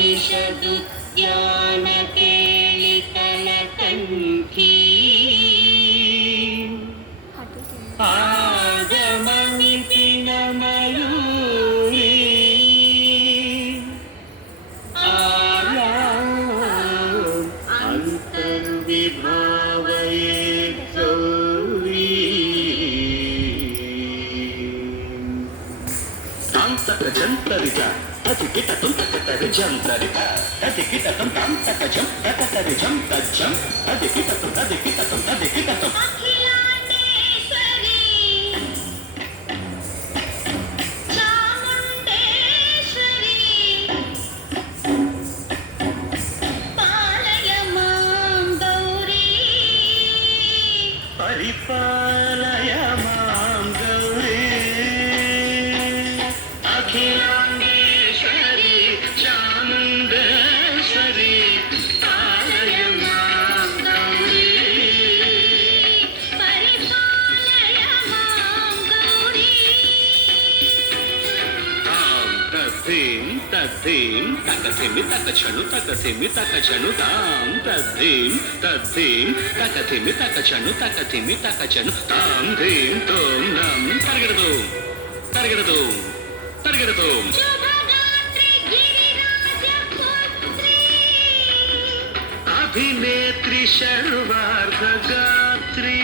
उपनिषदुद्यानकेलितलकण्ठी आगममिति न मयूरी अन्तर्विभावयेत् गौरी तान्तकजन्तरिका ततिकिटतं तकतरिजन्तरिका ततिकिटतं तान्तकजं तकतरिजं तज्जं ततिकिटतं ततिकिटतं ततिकिटतं परिपालय मां गौरी अखिलाण्डेश्वरी चामुण्डेश्वरी पालय मां गौरी परिपालय मां गौरी तां तद्धीं तद्धीं तकथिमि तकचनु तकथिमि तकचनु तां तद्धीं तद्धीं तकथिमि तकचनु तकथिमि तकचनु तां धीं तों नं तर्गडतों तर्गडतों तर्गडतों शुभगात्री गिरिराजपुत्री अभिनेत्री सर्वार्थगात्री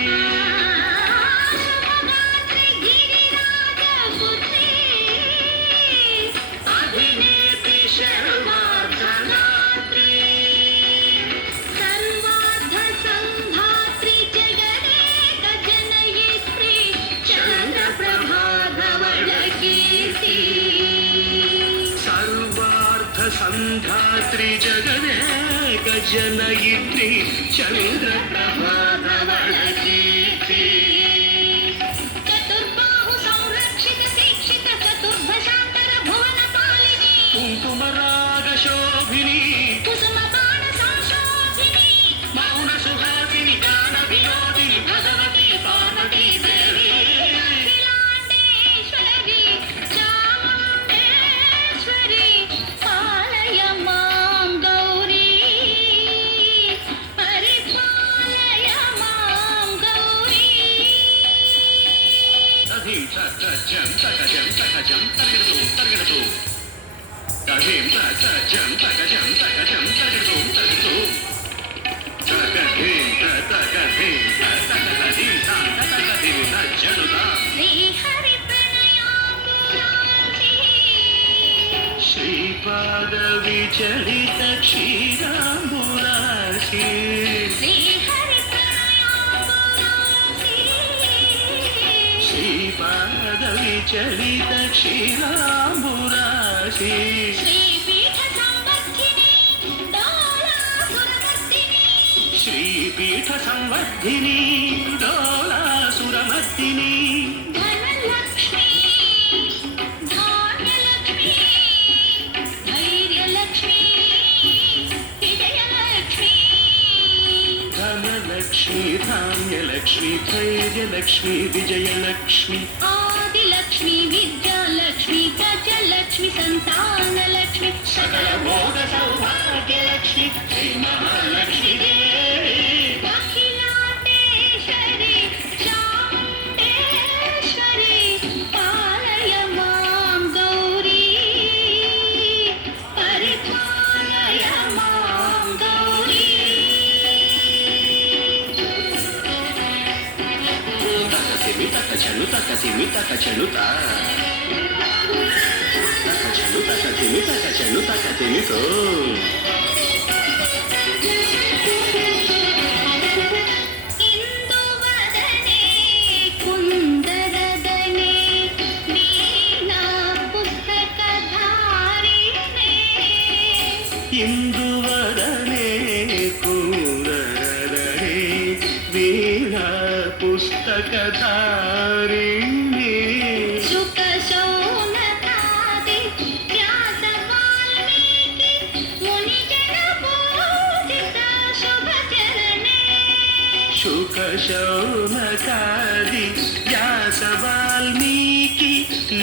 शुभगात्री गिरिराजपुत्री अभिनेत्री सर्वार्थगात्री सर्वार्थसंधात्री जगदेक जनयित्री चन्द्रप्रभाधवलकीर्ति सर्वार्थसंधात्री जगदेक जनयित्री चन्द्रप्रभाधवलकीर्ति चतुर्बाहु संरक्षित दीक्षित चतुर्भशान्तर भुवनपालिनी कुङ्कुमरागशोभिनी कुसुमबाण संशोभिनी मौन सुहासिनी गान विनोदिनी भगवती पार्वती देवी अखिलाण्डेश्वरी चामुण्डेश्वरी पालय मां गौरी परिपालय मां गौरी तधीं तकजं तकजं तकजं तर्गडतों तर्गडतों तधीं तकजं तकजं तकजं तर्गडतों तर्गडतों तकधीं तकधीं तकधीं तकधीं तज्जनुतां श्रीहरिप्रणयाम्बुरासी श्रीपादविचलित क्षीराम्बुरासी श्रीहरिप्रणयाम्बुरासी श्रीपादविचलित क्षीराम्बुरासी श्रीपीठ संवर्धिनी डोलासुरमर्दिनी श्रीपीठ संवर्धिनी डोलासुरमर्दिनी धनलक्ष्मी धान्यलक्ष्मी धैर्यलक्ष्मी विजयलक्ष्मी धनलक्ष्मी धान्यलक्ष्मी धैर्यलक्ष्मी विजयलक्ष्मी आदिलक्ष्मी विद्यालक्ष्मी गजलक्ष्मी संतानलक्ष्मी सकल भोग सौभाग्यलक्ष्मी श्री महालक्ष्मी देवी अखिलाण्डेश्वरी चामुण्डेश्वरी पालय मां गौरी परिपालय मां गौरी तकथिमि तकचनु तकथिमि तकचनु ता तकचनु तकथिमि तकचनु तकथिमि तो इंदुवदने कुंदरदने वीणा पुस्तकधारिणे इंदुवदने कुंदरदने वीणा पुस्तकधारिणे सुखशौनकादि व्यास वाल्मीकि मुनिजन पूजित शुभचरणे शुकशौनकादि व्यास वाल्मीकि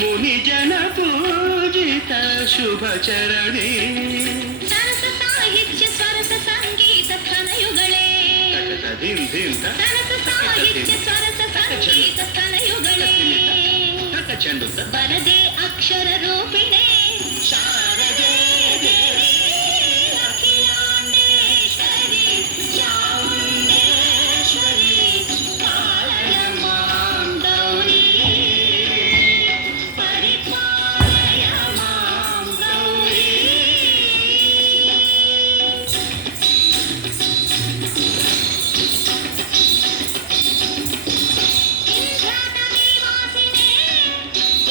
मुनिजन पूजित शुभचरणे ಧೀಂತ ಸರಸ ಸಾಹಿತ್ಯ ಸರಸ ಸಂಗೀತ ಸ್ತನಯುಗಳೇ ತಕ್ಕ ಚೆಂಡುತ್ತ ಬರದೆ ಅಕ್ಷರ ರೂಪಿಣೆ ಶಾರದೆ ದೇವಿ ಅಖಿಲಾಂಡೇಶ್ವರಿ ಚಾಮುಂಡೇಶ್ವರಿ ಕಾಳಯ ಮಾಂ ಗೌರಿ ಪರಿಪಾಲಯ ಮಾಂ ಗೌರಿ ಇಂದ್ರಾದ ನಿವಾಸಿನೇ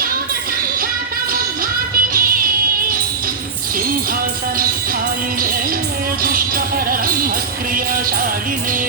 ಯೋಗ ಸಂಖ್ಯಾತ ಮುದ್ಭಾಸಿನೇ ಸಿಂಹಾಸನ ಸ್ಥಾಯಿನೇ ದುಷ್ಟಪರ ಕ್ರಿಯಾಶಾಲಿನೇ